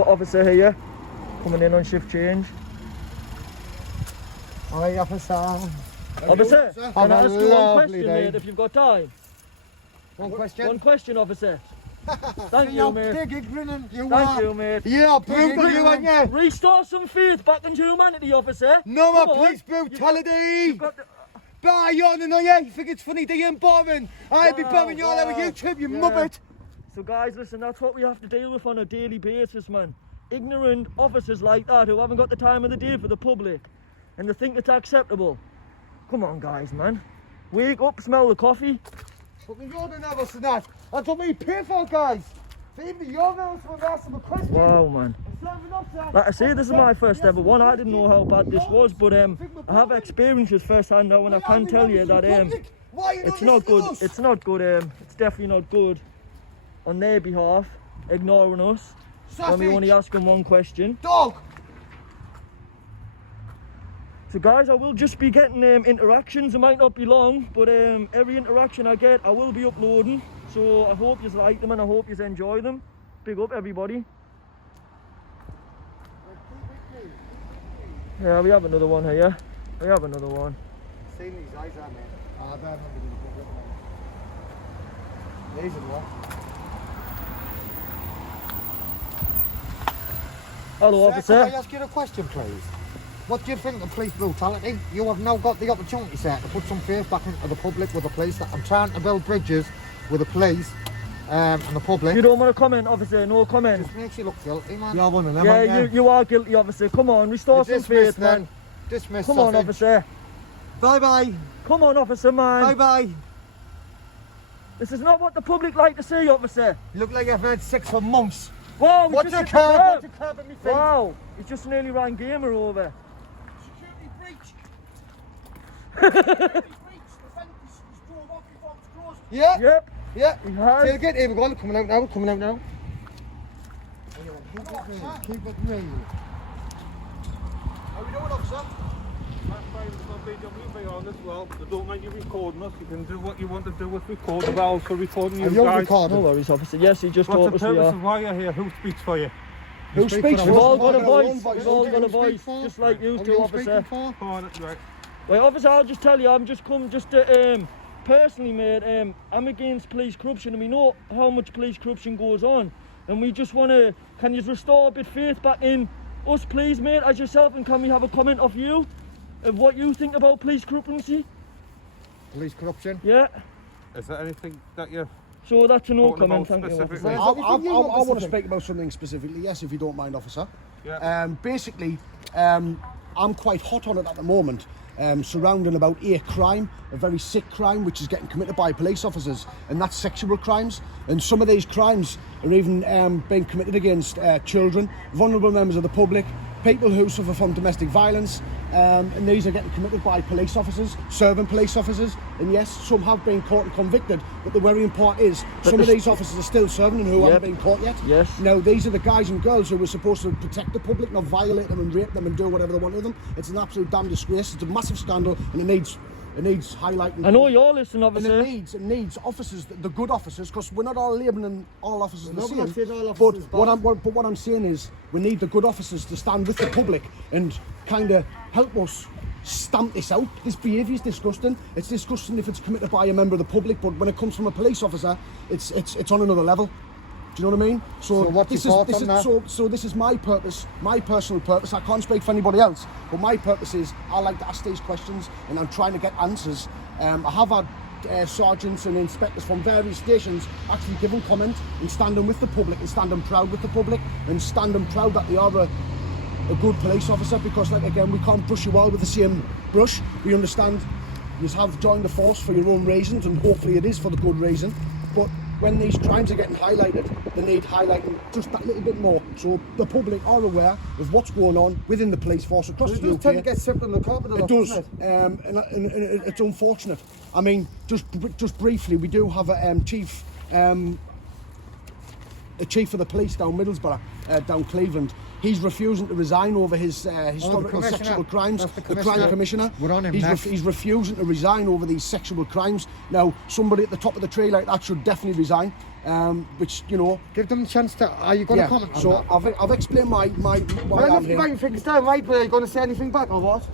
Officer here, coming in on shift change. Hi, officer. Officer, can I ask you one question, day. mate, if you've got time? One question? One question, officer. Thank you, mate. Big grinning. Thank you, mate. Yeah, brutal you, aren't you? Restore some faith back into humanity, officer. No more Come on. police brutality. You've got the... Bah, yawning on you. You think it's funny that you're boring? I'll be boring you all over wow. YouTube, you Yeah. muppet. So guys, listen, that's what we have to deal with on a daily basis, man. Ignorant officers like that who haven't got the time of the day for the public and they think it's acceptable. Come on, guys, man. Wake up, smell the coffee. Fucking you're the nervous and that. That's what we pay for, guys. For even you're nervous when we ask them a question. Wow, man. Like I say, this is my first ever one. I didn't know how bad this was, but I have experiences firsthand now, and I can tell you that it's not good. It's not good. It's definitely not good on their behalf, ignoring us when we only ask them one question. Dog. So guys, I will just be getting interactions. It might not be long, but every interaction I get, I will be uploading. So I hope you like them and I hope you enjoy them. Big up, everybody. Yeah, we have another one here. We have another one. Seen these eyes, aren't they? I don't have them. These are what? Hello, Sir, officer. can I ask you a question, please? What do you think of police brutality? You have now got the opportunity, sir, to put some faith back into the public with the police. I'm trying to build bridges with the police and the public. You don't want to comment, officer? No comment. Just makes you look guilty, man. You're one of them, yeah, you are guilty, officer. Come on, restore some faith, man. Dismiss. Come on, officer. Bye-bye. Come on, officer, man. Bye-bye. This is not what the public like to see, officer. You look like you've had sex for months. Wow, what's your curb? What's your curb at me feet? Wow, he just nearly ran Gamer over. Security breach. Security breach. The fence drove off before it was closed. Yeah. Yep. Yeah. He has. Tailgate, here we go. Coming out now. Coming out now. Keep it me. How are we doing, officer? That's fine, we've got BWV on as well. They don't mind you recording us. You can do what you want to do with recording, but also recording you You're guys. recording. No worries, officer. Yes, he just What's told the us we purpose are. of why you're here? Who speaks for you? Who speaks? We've all got a We've voice. all We've all got a voice. for? Just like you Who two, you officer. speaking for? Oh, that's right. Well, officer, I'll just tell you, I'm just come just to personally, mate. I'm against police corruption, and we know how much police corruption goes on, and we just want to. Can you restore a bit of faith back in us, please, mate, as yourself, and can we have a comment off you of what you think about police corruption? Police corruption. Yeah. Is there anything that you... So that's a no Talking comment. about Thank you, specifically. officer. I want to speak about something specifically, yes, if you don't mind, officer. Yeah. Basically, I'm quite hot on it at the moment, surrounding about a crime, a very sick crime, which is getting committed by police officers, and that's sexual crimes. And some of these crimes are even being committed against children, vulnerable members of the public, people who suffer from domestic violence, and these are getting committed by police officers, serving police officers. And yes, some have been caught and convicted, but the very important is some of these officers are still serving and who haven't been caught yet. Yes. Now, these are the guys and girls who were supposed to protect the public, not violate them and rape them and do whatever they want with them. It's an absolute damn disgrace. It's a massive scandal, and it needs highlighting. I know you're listening, And officer. it needs officers, the good officers, because we're not all labelling all officers the we're not same. saying all officers But what I'm saying is, we need the good officers to stand with the public and kind of help us stamp this out. This behaviour is disgusting. It's disgusting if it's committed by a member of the public, but when it comes from a police officer, it's on another level. Do you know what I mean? So what's this your is thoughts this on is that? so this is my purpose, my personal purpose. I can't speak for anybody else, but my purpose is I like to ask these questions and I'm trying to get answers. I have had sergeants and inspectors from various stations actually giving comment and standing with the public and standing proud with the public and standing proud that they are a good police officer, because, like, again, we can't brush you all with the same brush. We understand you have joined the force for your own reasons, and hopefully it is for the good reason, but when these crimes are getting highlighted, they need highlighting just that little bit more, so the public are aware of what's going on within the police force across the UK. It tend to get swept on the carpet a lot, It does, doesn't it? and it's unfortunate. I mean, just briefly, we do have a chief of the police down Middlesbrough, down Cleveland. He's refusing to resign over his historical commissioner. sexual crimes. That's the The crime commissioner. commissioner. We're on him He's, next. he's refusing to resign over these sexual crimes. Now, somebody at the top of the tree like that should definitely resign. Which, you know, Give them a chance to. Are you going to comment on so that? I've explained why Well, I am if here. you're things down, right, but are you going to say anything back or what?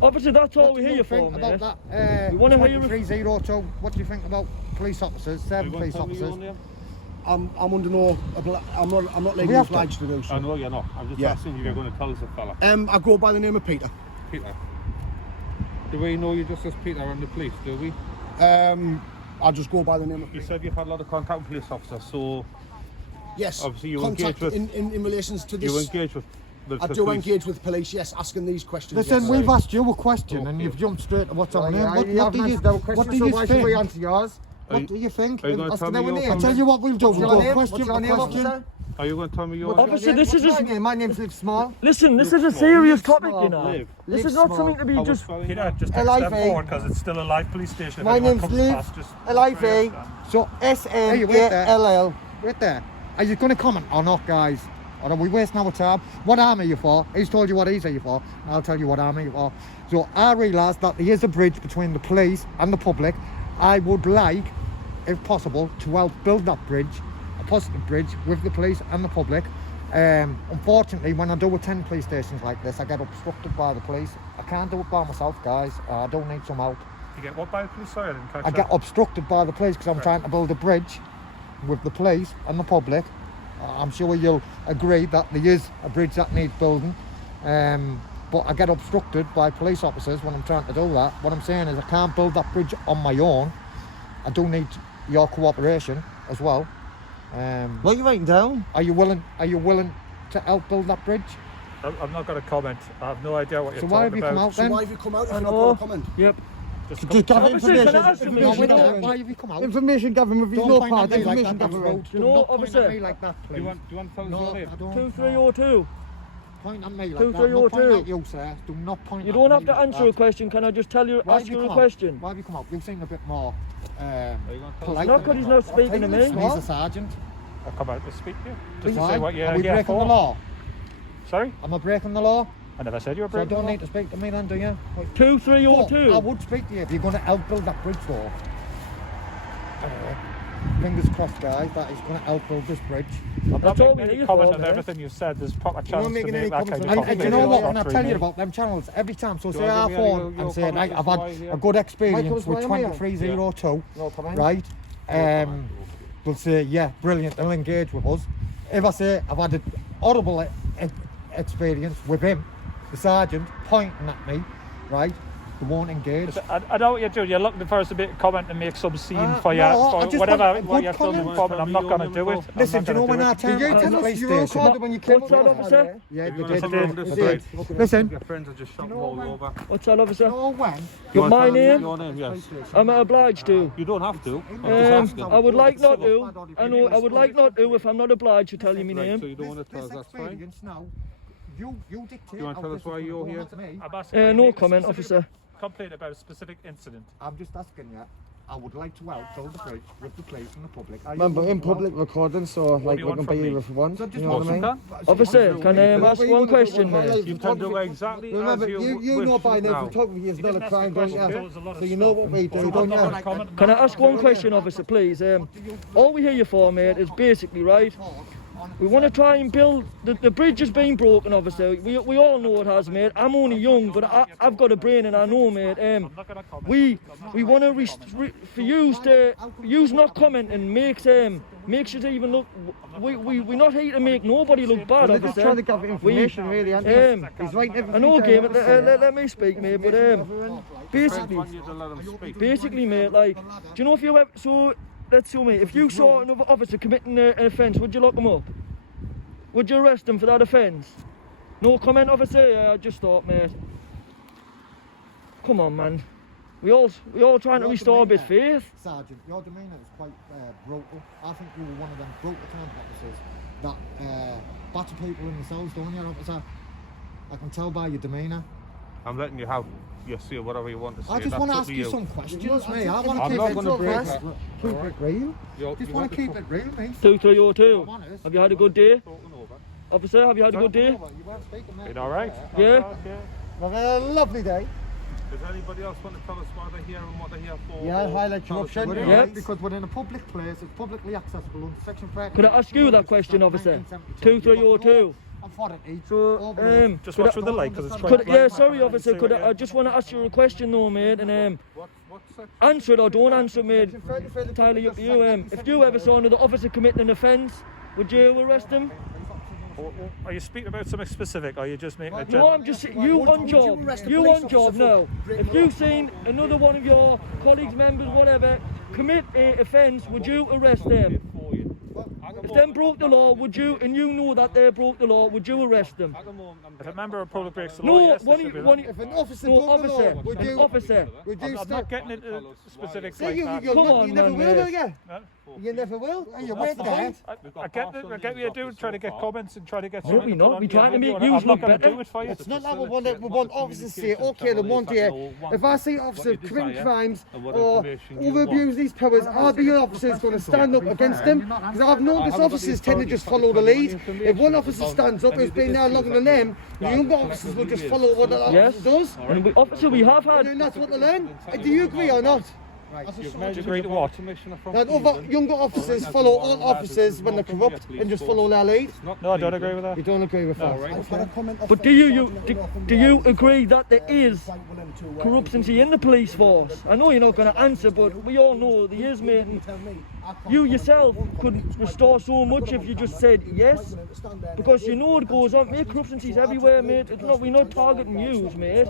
Obviously, that's all What we're do you here for, think mate. about that? We wanna hear your- 2302. What do you think about police officers, 7 You want police to tell me your officers? name? I'm under no, I'm not We legally have to. obliged to do so. I know you're not. I'm just Yeah. asking if you're going to tell us a fella. I go by the name of Peter. Peter. Do we know you just as Peter and the police, do we? I just go by the name of You Peter. said you've had a lot of contact with police officers, so Yes. obviously you contact engage with- in relations to this. you engage with the I the do police. engage with police, yes, asking these questions. Listen, yes. we've asked you a question and Okay. you've jumped straight to what's on Well, there. yeah, What you do haven't you answered our what question, do so you why should we think? answer yours? What do you think? Are you going to What's tell the me name of your it? I tell you what we'll do. What's We'll your go name? question What's for your name, question. officer? Are you going to tell me your Obviously, this is just. My name's Liv Small. Listen, this is a serious topic, Small. you know. Live. This Live is not small. something to be How just. spelling Peter, that? just take a LIV. step forward because it's still a live police station. If My anyone name's comes Liv. past, just LIV. So Hey, wait there. SMALL. Wait there. Are you going to comment or not, guys? Or are we wasting our time? What I'm here for? He's told you what he's here for. I'll tell you what I'm here for. So I realise that there is a bridge between the police and the public. I would like, if possible, to help build that bridge, a positive bridge with the police and the public. Unfortunately, when I do attend police stations like this, I get obstructed by the police. I can't do it by myself, guys. I don't need some help. you get what by the police? Sorry, I didn't catch I that. get obstructed by the police because I'm Right. trying to build a bridge with the police and the public. I'm sure you'll agree that there is a bridge that needs building, but I get obstructed by police officers when I'm trying to do that. What I'm saying is I can't build that bridge on my own. I do need your cooperation as well. What are you writing down? Are you willing to help build that bridge? I'm not going to comment. I have no idea what you're So why have talking you come about. out So then? why have you come out if I you're not know. going to comment? Yep. Just To gather Obviously, can I information. ask you No, Information wait, gathering. why have you come out? Information gathering with his Don't no point at part. me like Information that, that's gathering. rude. You know, Do not point officer. at me like that, Do please. you want to tell us No, your I name? don't. 2302. Point at me like that. 2302. Not point at you, sir. Do not point You at don't me have to like answer that. a question. Can I just tell you, Why ask have you a come out? question? Why have you come out? You seem a bit more Are you going to tell polite. Not because he's not speaking to me. And he's a sergeant. I'll come out to speak to you. Just to Why? say what you're Are we here breaking for. the law? Sorry? Am I breaking the law? I never said you were So I breaking don't the need to speak to me then, do you? But I 2302. would speak to you if you're going to help build that bridge though. Fingers crossed, guys, that he's going to help build this bridge. I'm not That's all making we any need comment for, on mate. everything you've said. There's proper not chance to making make any that comments kind on of anything. And do you comment. know what? Yeah, When I Not tell through you me. about them channels, every time, so Do say you I want to give me phone your and say, right, comment I've as to had why you're a good experience Michael's with why am I here? 2302, No comment. right? They'll say, yeah, brilliant, they'll engage with us. If I say I've had an horrible experience with him, the sergeant, pointing at me, right, they won't engage. I know what you're doing. You're looking for us a bit of comment and make some scene for you, no, I for just whatever want a what good you're filming comment. for, but I'm not going to do it. I'm Listen, not do you know gonna when do I it. turned Did you up at tell the us police you were station? recorded when you came What's that, up? officer? Yeah, they You're did. gonna did. from this They did. side. Listen, Your friends are just shouting know all when- over. What's that, officer? know when? You Your wanna my tell me name? Your name, yes. Am I obliged to? You don't have to. I'm just asking. I would like not to. I know. I would like not to if I'm not obliged to tell you my Right, so name. you don't want to tell us, This that's fine. experience now, you dictate. You wanna how tell us this is why gonna you're go, here? not me. I'm asking you No make a comment, specific officer. Complaint about a specific incident. I'm just asking you. I would like to help build the bridge with the police and the public. Are you Remember, willing in to help? public recording, so like do we you can want be from here me? if we want. So just You know what I mean? Officer, can I ask one question, Remember, mate? You can do exactly Remember, as you wish know by now now. photography is not a didn't ask crime, the don't question, you? there was a lot of So you know what we do, I'm don't not you? going to comment. Can I ask one question, officer, please? All we hear you for, mate, is basically, right, we want to try and build, the bridge has been broken, officer. We all know it has, mate. I'm only young, but I've got a brain and I know, mate. I'm not going to comment. We want to, for yous not commenting makes it even look, we're not here to make nobody look bad, They're just trying to officer. gather information, really, aren't they? He's writing everything I know, down, game, obviously. let me speak, mate, but Friends basically, want you to let them speak. basically, mate, like, do you know if you ever, so, let's show me, if you saw another officer committing an offence, would you lock him up? Would you arrest him for that offence? No comment, officer? Yeah, I just thought, mate. Come on, man. We all trying to Your restore a bit of demeanour, faith. Sergeant, your demeanour is quite brutal. I think you were one of them brutal camp officers that batter people in the cells, don't you, officer? I can tell by your demeanour. I'm letting you have your say whatever you want to say. I just That's want to up ask you some questions, mate. I want I'm to not keep gonna it break real. it. Keep it real. You Just want want to to keep it real, mate. 2302. I'm honest. Have you had a good day? Talking over. Officer, have you had a good day? You weren't speaking, mate. Been all right? Yeah. Well, a lovely day. Does anybody else want to tell us why they're here and what they're here for? Yeah, or highlight tell us corruption. what they're Yeah. doing? Because we're in a public place, it's publicly accessible under Section 30. Could I ask you that question, officer? 2302. Authority. So, Just could watch I- with the light because it's Could, trying yeah, sorry, officer. Could I just want to ask you a question, though, mate, and What's that? answer it or don't answer it, mate. Entirely up to you. If you ever saw another officer committing an offence, would you arrest him? Are you speaking about something specific or are you just making a No, general? I'm just you on job. You on job now. If you've seen another one of your colleagues, members, whatever, commit a offence, would you arrest them? For you. If them broke the law, would you, and you know that they broke the law, would you arrest them? At the moment, I'm If a member of public breaks the law, No, yes, there should be that. If an officer no, broke the law, officer, would an you... officer. Would I'm you not stop... getting into specifics See, like that. you Come on, never man, will, will mate. you? Huh? You never will. And you wait the there. point. I get what you're doing, trying to get comments and trying to get No, something we're to not. put on We're trying to the make video. yous I'm look not going to better. do it for you. It's not that we want officers to say, okay, the one day, if I see officers committing crimes or over-abuse these powers, I'll be an officer who's going to stand up against them. Because I've noticed officers tend to just follow the lead. If one officer stands up who's been there longer than them, the younger officers will just follow what that Yes. officer does. And we, officer, we have had. And that's what they learn. Do you agree or not? Do you agree to what? That other younger officers follow all officers when they're corrupt and just follow their lead? No, I don't agree with that. You don't agree with that? I've had a comment off But the- do you agree that there is corruption in the police force? I know you're not going to answer, but we all know there is, mate. And you yourself could restore so much if you just said yes, because you know it goes on. Mate, corruption's everywhere, mate. It's not, we're not targeting you, mate.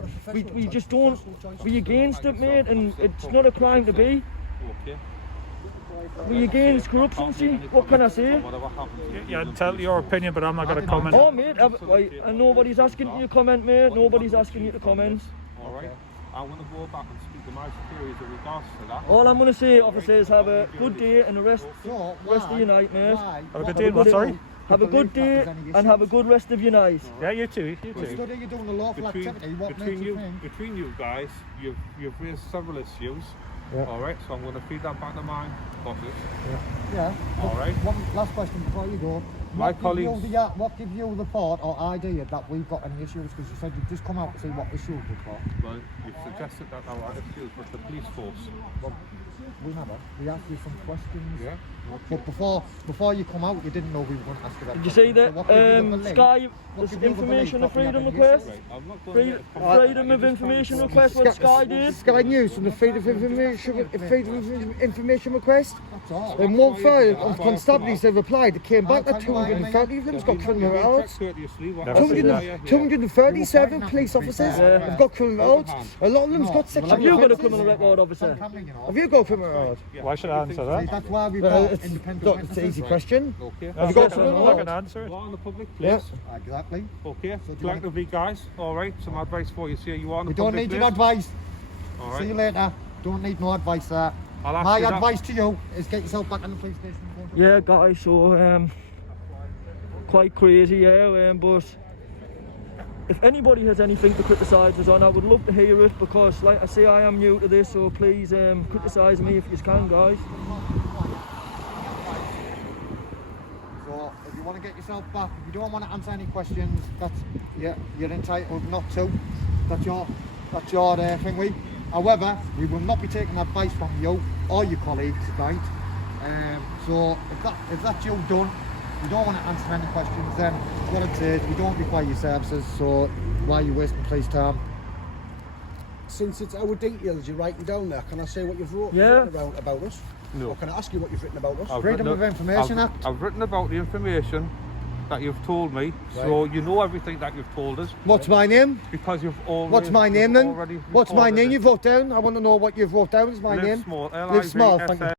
We just don't be against it, mate, and it's not a crime to be. Okay. We against corruption, see? What can I say? Whatever happens. Yeah, tell your opinion, but I'm not going to comment. Oh, mate, and nobody's asking you to comment, mate. Nobody's asking you to comment. All right. I'm going to go back and speak to my superiors in regards to that. All I'm going to say, officers, have a good day and the rest So, of your night, mate. Have a good day, what, sorry? Have a good day and have a good rest of your night. Yeah, you too. You Good too. study, you're doing a lawful activity. What makes you think? between you guys, you've raised several issues. Yeah. All right, so I'm going to feed that back to my bosses. Yeah. All right. One last question before you go. My What colleagues- What give you the thought or idea that we've got any issues? Because you said you've just come out to see what issues we've got. Well, you've suggested that our issues with the police force. Well, we never. We asked you some questions. Yeah. But before you come out, you didn't know we were going to ask you that. Did you see that Sky, this information of freedom request? Right. I'm not going to. Freedom of information request, what Sky did? Sky News from the Freedom of Information request. And one third of constabularies have replied. It came back that 230 of them's got criminal records. Courtesy, what Never happened seen that. there, 237 police officers have got criminal records. A lot of them's got sexual Have you got a offences. criminal record, officer? Have you got a criminal record? Why should I answer that? That's why we've Well, got it's independent. It's an easy question. Okay. I'm you got not criminal going record? to answer it. You are in the public Yeah, place. exactly. Okay. do you Collectively, guys. All right. Some advice for you. See, you are in the We don't public need your place. advice. All See you right. later. Don't need no advice there. I'll ask My you that. advice to you is get yourself back in the police station. Yeah, guys, so, quite crazy, yeah, but if anybody has anything to criticise us on, I would love to hear it, because, like I say, I am new to this, so please criticise me if you can, guys. So if you want to get yourself back, if you don't want to answer any questions, that's you're entitled not to. That's your thing. However, we will not be taking advice from you or your colleagues tonight. So if that's you done, you don't want to answer any questions, then what it says, we don't require your services. So why are you wasting police time? Since it's our details you're writing down there, can I say what you've written about us? No. Or can I ask you what you've written about us? Freedom of Information Act. I've written about the information that you've told me, so you know everything that you've told us What's my name? because you've already. What's my name then? already What's my recorded name it. you've wrote down? I want to know what you've wrote down as my Live name. Small. Live Small, thank you.